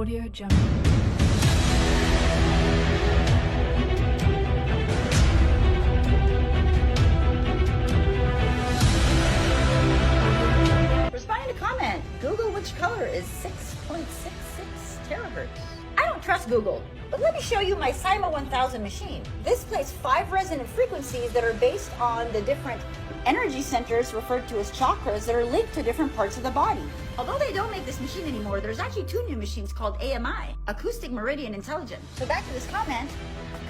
Audio Jungle. Responding to comment, Google which color is 6.66 terahertz. I don't trust Google, but let me show you my SIMA 1000 machine. This plays 5 resonant frequencies that are based on the different energy centers referred to as chakras that are linked to different parts of the body. Although they don't make this machine anymore, there's actually 2 new machines called AMI, Acoustic Meridian Intelligence. So back to this comment,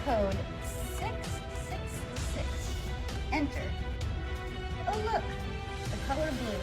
code 666. Enter. Oh look, the color blue.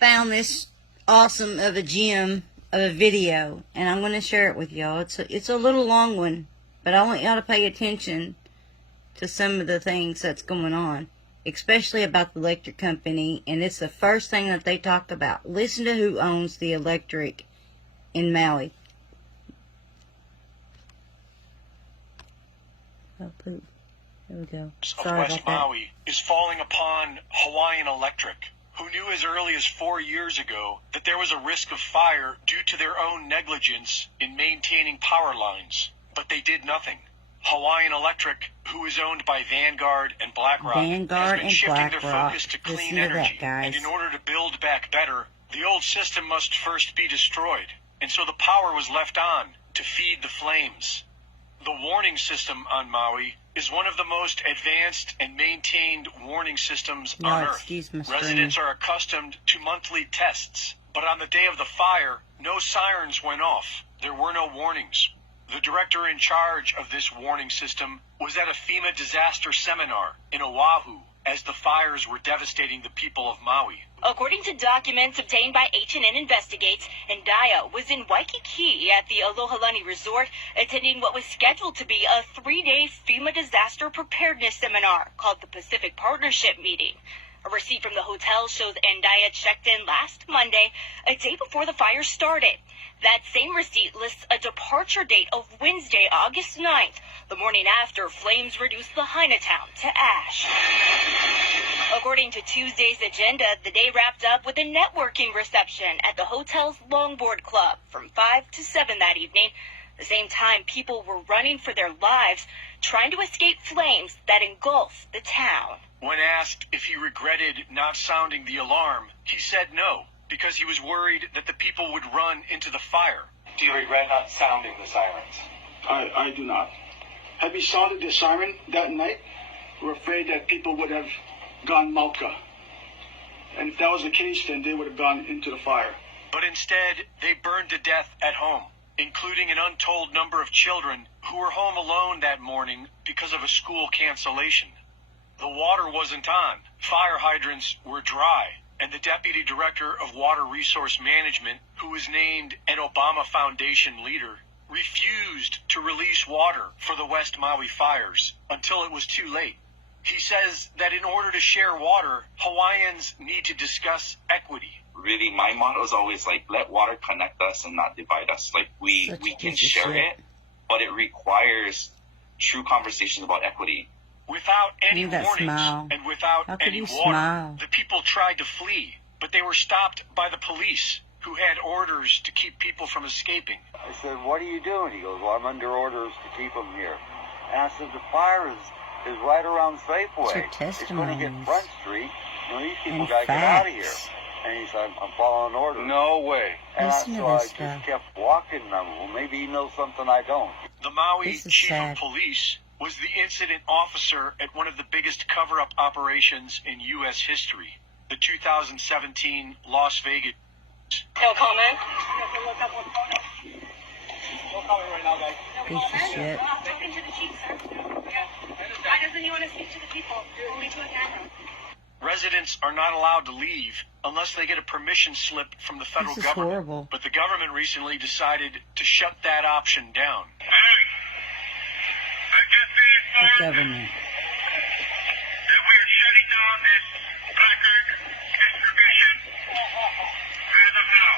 Found this awesome of a gem of a video, and I'm going to share it with y'all. It's a little long one, but I want y'all to pay attention to some of the things that's going on, especially about the electric company, and it's the first thing that they talk about. Listen to who owns the electric in Maui. Oh, poop. There we go. Sorry West about that. Maui is falling upon Hawaiian Electric, who knew as early as 4 years ago that there was a risk of fire due to their own negligence in maintaining power lines. But they did nothing. Hawaiian Electric, who is owned by Vanguard and BlackRock, has been shifting their focus to clean energy. And in order to build back better, the old system must first be destroyed. And so the power was left on to feed the flames. The warning system on Maui is one of the most advanced and maintained warning systems on Earth. Residents are accustomed to monthly tests, but on the day of the fire, no sirens went off. There were no warnings. The director in charge of this warning system was at a FEMA disaster seminar in Oahu as the fires were devastating the people of Maui. According to documents obtained by H&N Investigates, Ndaya was in Waikiki at the Alohalani Resort attending what was scheduled to be a 3-day FEMA disaster preparedness seminar called the Pacific Partnership Meeting. A receipt from the hotel shows Ndaya checked in last Monday, a day before the fire started. That same receipt lists a departure date of Wednesday, August 9th, the morning after flames reduced Lahaina town to ash. According to Tuesday's agenda, the day wrapped up with a networking reception at the hotel's Longboard Club from 5 to 7 that evening. At the same time, people were running for their lives, trying to escape flames that engulfed the town. When asked if he regretted not sounding the alarm, he said no, because he was worried that the people would run into the fire. Do you regret not sounding the sirens? I do not. Had we sounded the siren that night, we're afraid that people would have gone Malka. And if that was the case, then they would have gone into the fire. But instead, they burned to death at home, including an untold number of children who were home alone that morning because of a school cancellation. The water wasn't on, fire hydrants were dry, and the Deputy Director of Water Resource Management, who was named an Obama Foundation leader, refused to release water for the West Maui fires until it was too late. He says that in order to share water, Hawaiians need to discuss equity. Really, my motto is always like, let water connect us and not divide us. Like, we can share it, but it requires true conversations about equity. Without any warnings and without any water, the people tried to flee, but they were stopped by the police, who had orders to keep people from escaping. I said, what are you doing? He goes, well, I'm under orders to keep them here. And I said, the fire is right around Safeway. It's going to hit Front Street. You know, these people got to get out of here. And he said, I'm following orders. No way. And Listen to so I this just stuff. kept walking. Well, maybe he knows something I don't. The Maui This is chief sad. of police was the incident officer at one of the biggest cover-up operations in U.S. history, the 2017 Las Vegas. No comment. Piece of shit. Spoken to the chief, sir. Why doesn't he want to speak to the people? Only to a camera. Residents are not allowed to leave unless they get a permission slip from the federal This is government. horrible. But the government recently decided to shut that option down. The government. That we are shutting down this placard distribution as of now.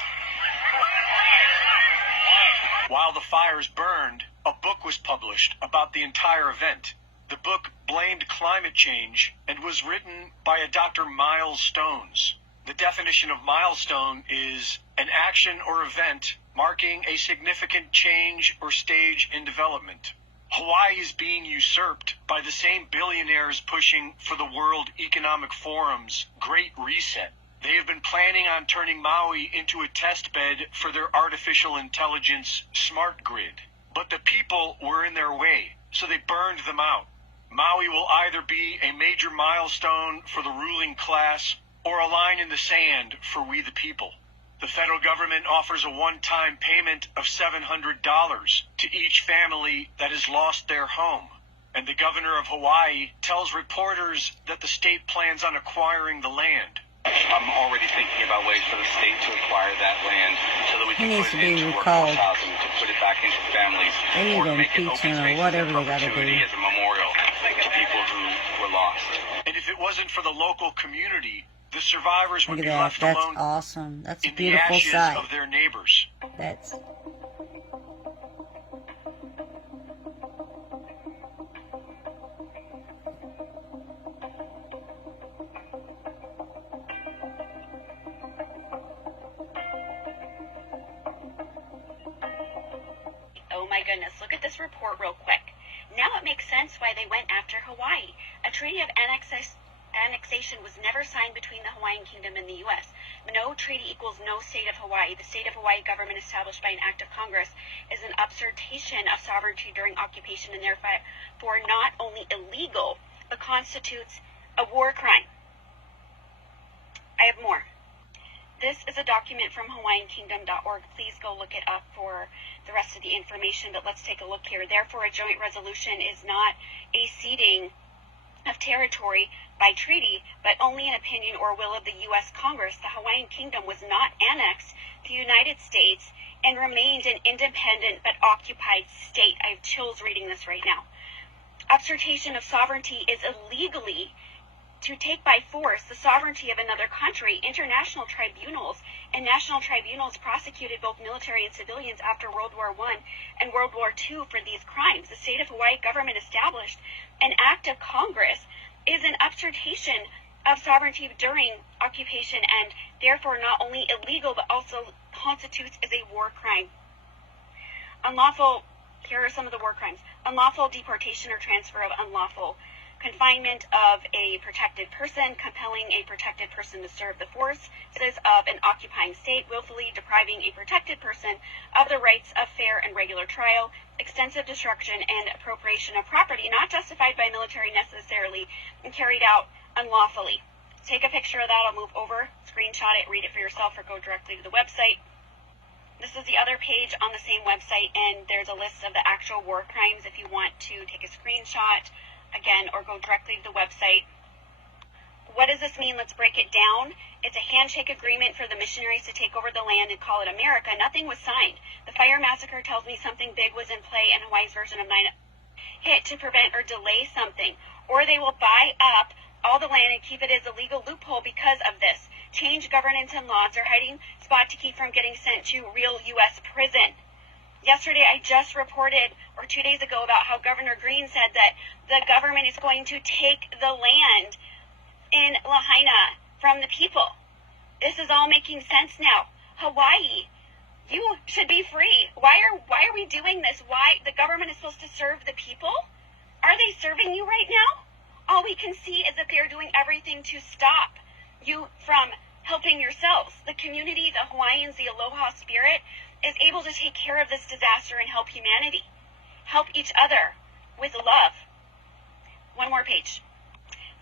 While the fires burned, a book was published about the entire event. The book blamed climate change and was written by a Dr. Miles Stones. The definition of milestone is an action or event marking a significant change or stage in development. Hawaii is being usurped by the same billionaires pushing for the World Economic Forum's Great Reset. They have been planning on turning Maui into a test bed for their artificial intelligence smart grid. But the people were in their way, so they burned them out. Maui will either be a major milestone for the ruling class or a line in the sand for we the people. The federal government offers a one-time payment of $700 to each family that has lost their home. And the governor of Hawaii tells reporters that the state plans on acquiring the land. I'm already thinking about ways for the state to acquire that land so that we He can needs put to it be into recalled. workforce housing, to put it back into families, They need or to to make it impeach open him or spaces whatever in they gotta perpetuity do. as a memorial to people who were lost. And if it wasn't for the local community, the survivors would Look be at that. left That's alone awesome. That's a in the beautiful ashes sight. of their neighbors. That's Oh my goodness, look at this report real quick. Now it makes sense why they went after Hawaii. A treaty of annexation was never signed between the Hawaiian Kingdom and the U.S. No treaty equals no state of Hawaii. The state of Hawaii government established by an act of Congress is an usurpation of sovereignty during occupation and therefore not only illegal, but constitutes a war crime. I have more. This is a document from HawaiianKingdom.org. Please go look it up for the rest of the information, but let's take a look here. Therefore, a joint resolution is not a ceding of territory by treaty, but only an opinion or will of the U.S. Congress. The Hawaiian Kingdom was not annexed to the United States and remained an independent but occupied state. I have chills reading this right now. Usurpation of sovereignty is illegally to take by force the sovereignty of another country. International tribunals and national tribunals prosecuted both military and civilians after World War I and World War II for these crimes. The state of Hawaii government established an act of Congress is an usurpation of sovereignty during occupation and therefore not only illegal but also constitutes as a war crime. Unlawful, here are some of the war crimes. Unlawful deportation or transfer of unlawful confinement of a protected person, compelling a protected person to serve the forces of an occupying state, willfully depriving a protected person of the rights of fair and regular trial, extensive destruction and appropriation of property not justified by military necessarily and carried out unlawfully. Take a picture of that. I'll move over, screenshot it, read it for yourself, or go directly to the website. This is the other page on the same website, and there's a list of the actual war crimes if you want to take a screenshot, again, or go directly to the website. What does this mean? Let's break it down. It's a handshake agreement for the missionaries to take over the land and call it America. Nothing was signed. The fire massacre tells me something big was in play in Hawaii's version of 9/11 to prevent or delay something. Or they will buy up all the land and keep it as a legal loophole because of this. Change governance and laws or hiding spot to keep from getting sent to real U.S. prison. Yesterday, I just reported, or 2 days ago, about how Governor Green said that the government is going to take the land in Lahaina from the people. This is all making sense now. Hawaii, you should be free. Why are we doing this? Why? The government is supposed to serve the people? Are they serving you right now? All we can see is that they're doing everything to stop you from helping yourselves. The community, the Hawaiians, the aloha spirit is able to take care of this disaster and help humanity. Help each other with love. One more page.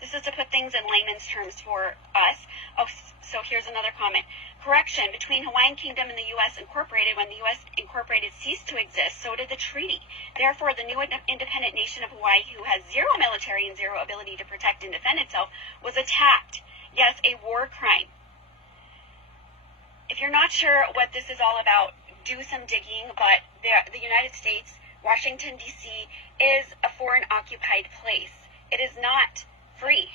This is to put things in layman's terms for us. Oh, so here's another comment. Correction, between Hawaiian Kingdom and the U.S. Incorporated, when the U.S. Incorporated ceased to exist, so did the treaty. Therefore, the new independent nation of Hawaii, who has zero military and zero ability to protect and defend itself, was attacked. Yes, a war crime. If you're not sure what this is all about, do some digging, but the United States, Washington, D.C., is a foreign-occupied place. It is not free.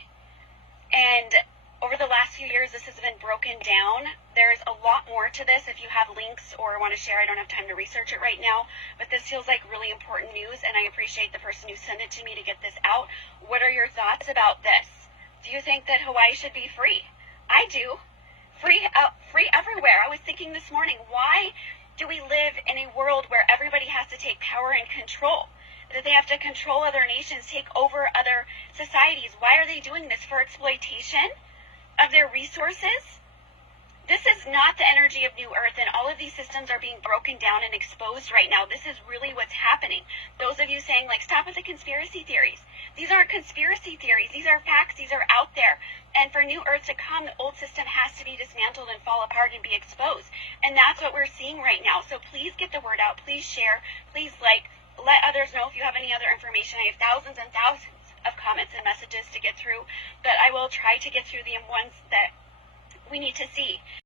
And over the last few years, this has been broken down. There's a lot more to this. If you have links or want to share, I don't have time to research it right now, but this feels like really important news, and I appreciate the person who sent it to me to get this out. What are your thoughts about this? Do you think that Hawaii should be free? I do. Free everywhere. I was thinking this morning, why do we live in a world where everybody has to take power and control? That they have to control other nations, take over other societies. Why are they doing this? For exploitation of their resources? This is not the energy of New Earth, and all of these systems are being broken down and exposed right now. This is really what's happening. Those of you saying, like, stop with the conspiracy theories. These aren't conspiracy theories. These are facts. These are out there. And for New Earth to come, the old system has to be dismantled and fall apart and be exposed. And that's what we're seeing right now. So please get the word out. Please share. Please like. Let others know if you have any other information. I have thousands and thousands of comments and messages to get through, but I will try to get through the ones that we need to see.